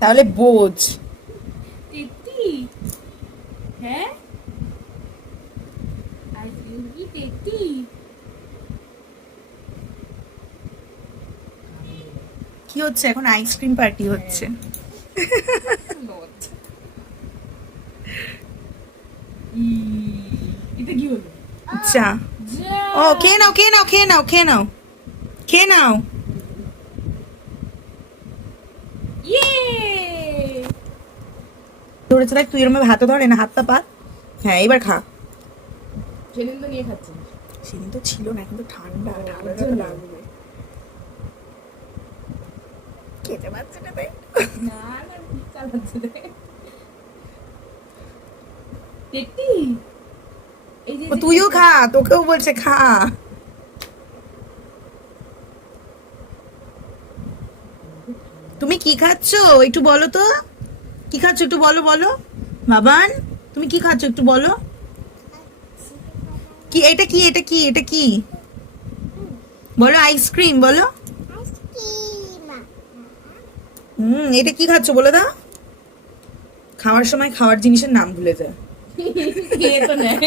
তাহলে বোঝ। তেত্তি, হ্যাঁ আইসক্রিম কি তেত্তি? কি হচ্ছে এখন? আইসক্রিম পার্টি হচ্ছে। এটা কি হলো? আচ্ছা, যা। ও খেয়ে নাও খেয়ে নাও খেয়ে নাও খেয়ে নাও খেয়ে নাও। ইয়ে ধরেছে দেখ, তুই এরম হাতে ধরে না, হাতটা পা। হ্যাঁ এবার খা। সেদিন তো নিয়ে খাচ্ছিস। সেদিন তো ছিল না, এখন তো ঠান্ডা ও, ঠান্ডা ওর জন্য। লাগবে। খেতে পারছি না তাই। না না ঠিক চালাচ্ছে রে। তেত্তি, এই যে ও তুইও খা, তোকেও বলছে খা। তুমি কি খাচ্ছো একটু বলো তো, কি খাচ্ছো একটু বলো বলো। বাবান, তুমি কি খাচ্ছো একটু বলো। কি এটা কি এটা কি এটা কি বলো? আইসক্রিম বলো। এটা কি খাচ্ছো বলে দাও। খাওয়ার সময় খাওয়ার জিনিসের নাম ভুলে যায়, খেয়ে তো নেয়।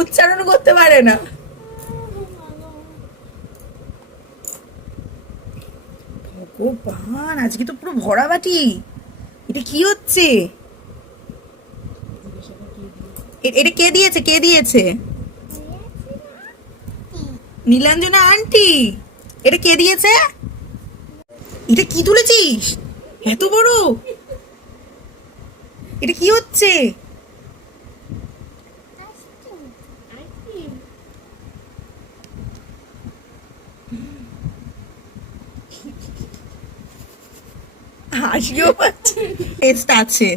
উচ্চারণ করতে পারে না। ভগবান, আজকে তো পুরো ভরা বাটি। এটা কি হচ্ছে? এটা কে দিয়েছে কে দিয়েছে? নীলাঞ্জনা আন্টি। এটা কে দিয়েছে? এটা কি তুলেছিস এত বড়? এটা কি হচ্ছে? আইসক্রিম। হাসিও পাচ্ছে, টেস্ট আছে।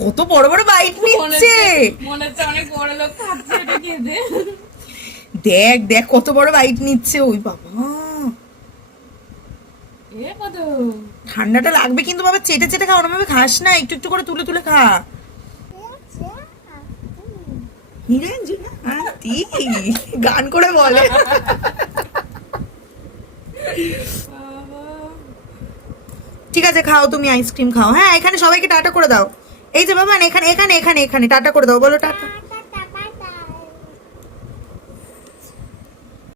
কত বড় বড় বাইট নিচ্ছে। মনে হচ্ছে অনেক বড় লোক খাচ্ছে এটা খেতে। দেখ দেখ কত বড় বাইট নিচ্ছে। ওই বাবা, এ কত? ঠান্ডাটা লাগবে কিন্তু বাবা, চেটে চেটে খা, ওরম ভাবে খাস না, একটু একটু করে তুলে তুলে খা। নিরঞ্জনা আন্টি গান করে বলে। ঠিক আছে খাও, তুমি আইসক্রিম খাও। হ্যাঁ এখানে সবাইকে টাটা করে দাও। এই যে বাবা, এখানে এখানে এখানে এখানে টাটা করে দাও, বলো টাটা।